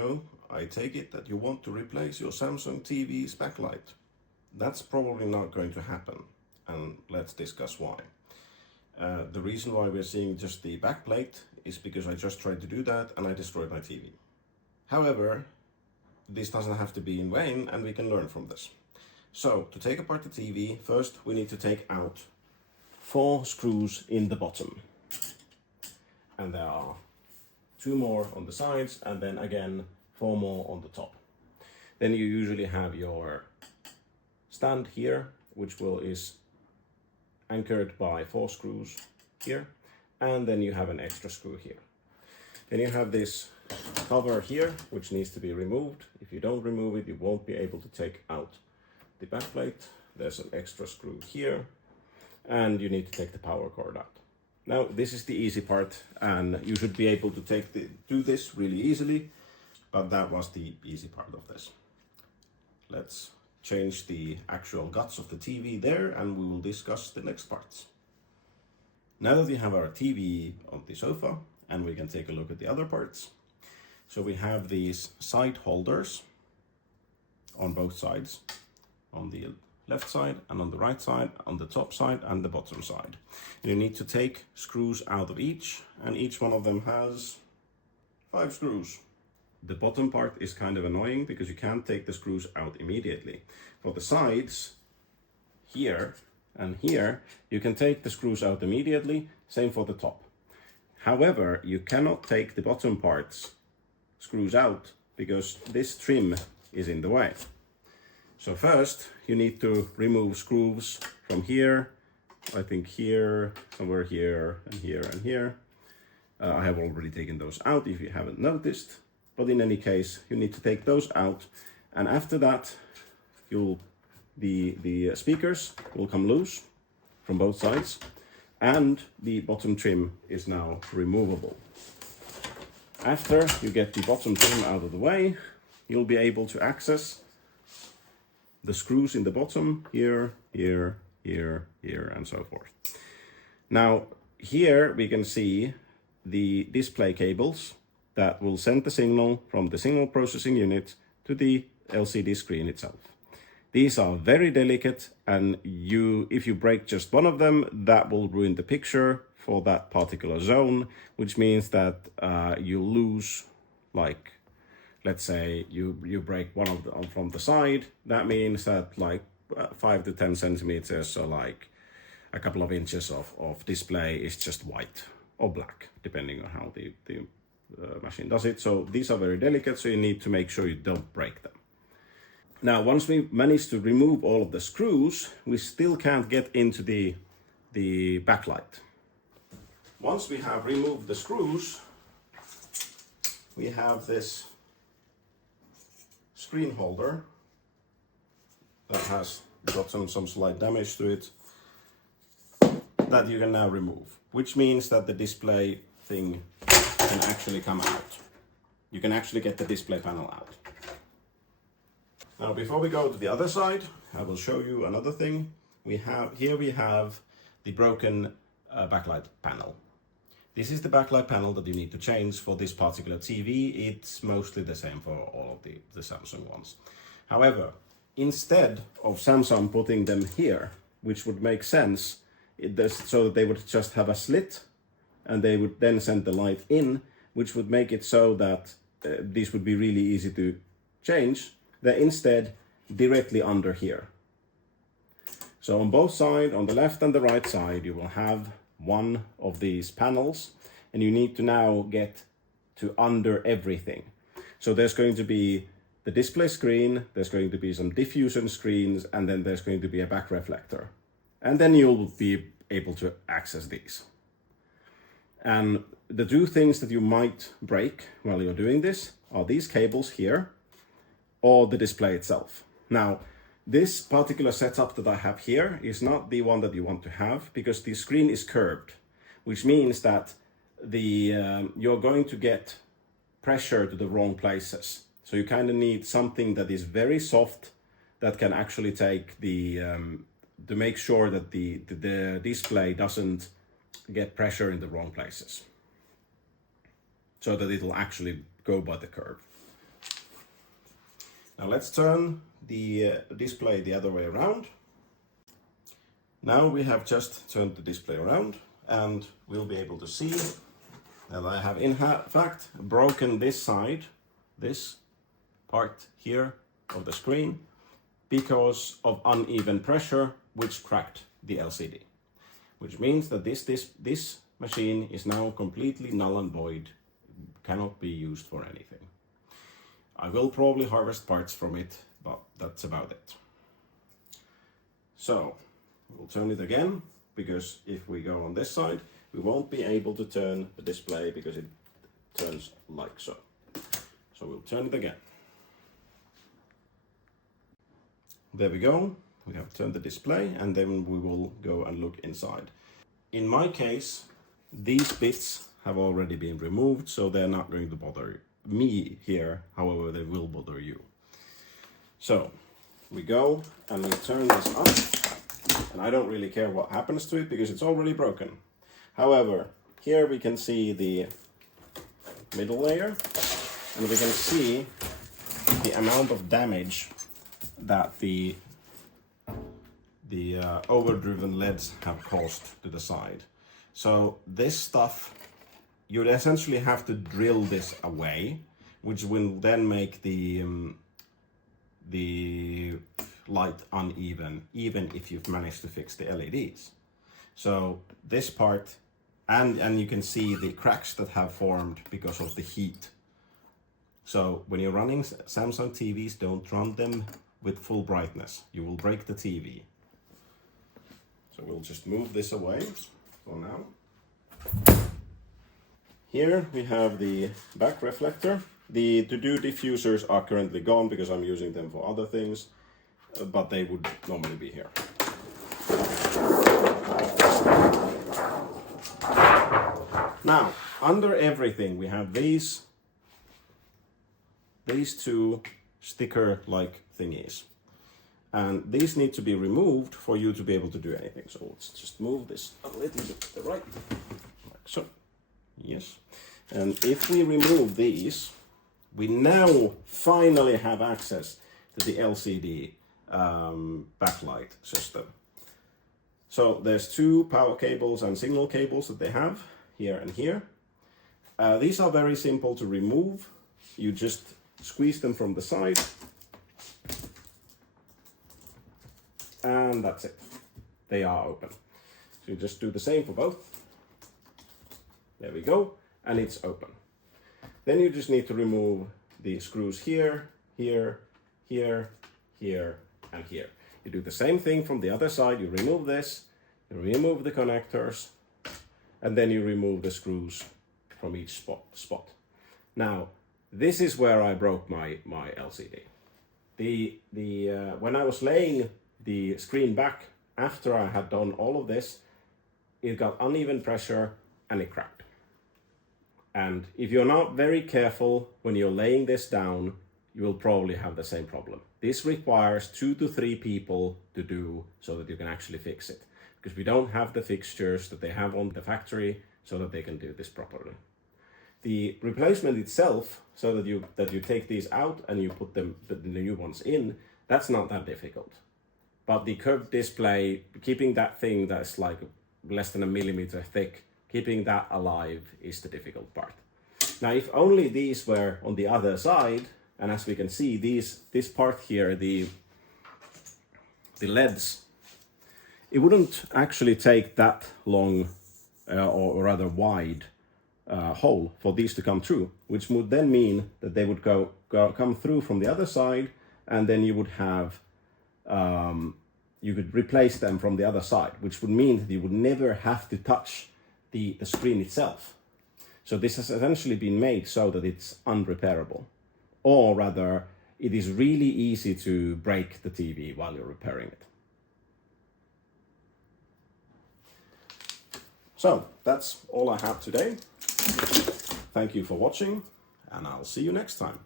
So I take it that you want to replace your Samsung TV's backlight. That's probably not going to happen, and let's discuss why. The reason why we're seeing just the backplate is because I just tried to do that and I destroyed my TV. However, this doesn't have to be in vain, and we can learn from this. So to take apart the TV, first we need to take out 4 screws in the bottom. And there are 2 more on the sides, and then again 4 more on the top. Then you usually have your stand here, which is anchored by 4 screws here, and then you have an extra screw here. Then you have this cover here, which needs to be removed. If you don't remove it, you won't be able to take out the backplate. There's an extra screw here, and you need to take the power cord out. Now, this is the easy part, and you should be able to do this really easily, but that was the easy part of this. Let's change the actual guts of the TV there, and we will discuss the next parts. Now that we have our TV on the sofa, and we can take a look at the other parts. So we have these side holders on both sides, on the left side and on the right side, on the top side and the bottom side. And you need to take screws out of each, and each one of them has 5 screws. The bottom part is kind of annoying because you can't take the screws out immediately. For the sides, here and here, you can take the screws out immediately, same for the top. However, you cannot take the bottom parts screws out because this trim is in the way. So first, you need to remove screws from here, I think here, somewhere here, and here, and here. I have already taken those out if you haven't noticed, but in any case, you need to take those out, and after that, the speakers will come loose from both sides, and the bottom trim is now removable. After you get the bottom trim out of the way, you'll be able to access the screws in the bottom, here, here, here, here, and so forth. Now, here we can see the display cables that will send the signal from the signal processing unit to the LCD screen itself. These are very delicate, and if you break just one of them, that will ruin the picture for that particular zone, which means that you lose, like, let's say you break one of them from the side. That means that like 5 to 10 centimeters, so like a couple of inches of display is just white or black, depending on how the machine does it. So these are very delicate, so you need to make sure you don't break them. Now, once we manage to remove all of the screws, we still can't get into the backlight. Once we have removed the screws, we have this screen holder that has gotten some slight damage to it that you can now remove, which means that the display thing can actually come out. You can actually get the display panel out. Now, before we go to the other side, I will show you another thing. We have the broken backlight panel. This is the backlight panel that you need to change for this particular TV. It's mostly the same for all of the Samsung ones. However, instead of Samsung putting them here, which would make sense, so that they would just have a slit and they would then send the light in, which would make it so that these would be really easy to change. They're instead directly under here. So on both sides, on the left and the right side, you will have one of these panels, and you need to now get to under everything. So there's going to be the display screen, there's going to be some diffusion screens, and then there's going to be a back reflector. And then you'll be able to access these. And the 2 things that you might break while you're doing this are these cables here, or the display itself. Now, this particular setup that I have here is not the one that you want to have, because the screen is curved, which means that you're going to get pressure to the wrong places. So you kind of need something that is very soft, that can actually take to make sure that the display doesn't get pressure in the wrong places, so that it'll actually go by the curve. Now let's turn the display the other way around. Now we have just turned the display around, and we'll be able to see that I have in fact broken this side, this part here of the screen, because of uneven pressure, which cracked the LCD. Which means that this machine is now completely null and void, cannot be used for anything. I will probably harvest parts from it, but that's about it. So we'll turn it again, because if we go on this side, we won't be able to turn the display because it turns like so. So we'll turn it again. There we go. We have turned the display, and then we will go and look inside. In my case, these bits have already been removed, so they're not going to bother me here. However, they will bother you. So we go and we turn this up, and I don't really care what happens to it because it's already broken. However, here we can see the middle layer, and we can see the amount of damage that the overdriven LEDs have caused to the side. So this stuff, you'd essentially have to drill this away, which will then make the light uneven, even if you've managed to fix the LEDs. So this part, and you can see the cracks that have formed because of the heat. So when you're running Samsung TVs, don't run them with full brightness. You will break the TV. So we'll just move this away for now. Here we have the back reflector. The to-do diffusers are currently gone because I'm using them for other things, but they would normally be here. Now, under everything we have these two sticker-like thingies. And these need to be removed for you to be able to do anything. So let's just move this a little bit to the right, like so. Yes. And if we remove these, we now finally have access to the LCD backlight system. So there's two power cables and signal cables that they have here and here. These are very simple to remove. You just squeeze them from the side, and that's it. They are open. So you just do the same for both. There we go, and it's open. Then you just need to remove the screws here, here, here, here, and here. You do the same thing from the other side. You remove this, you remove the connectors, and then you remove the screws from each spot. Now, this is where I broke my LCD. When I was laying the screen back after I had done all of this, it got uneven pressure and it cracked. And if you're not very careful when you're laying this down, you will probably have the same problem. This requires 2 to 3 people to do so that you can actually fix it, because we don't have the fixtures that they have on the factory so that they can do this properly. The replacement itself, so that you take these out and you put the new ones in, that's not that difficult. But the curved display, keeping that thing that's like less than a millimeter thick, keeping that alive is the difficult part. Now, if only these were on the other side, and as we can see, this part here, the LEDs, it wouldn't actually take that long or rather wide hole for these to come through, which would then mean that they would come through from the other side, and then you would have you could replace them from the other side, which would mean that you would never have to touch the screen itself. So this has essentially been made so that it's unrepairable, or rather it is really easy to break the TV while you're repairing it. So that's all I have today. Thank you for watching, and I'll see you next time.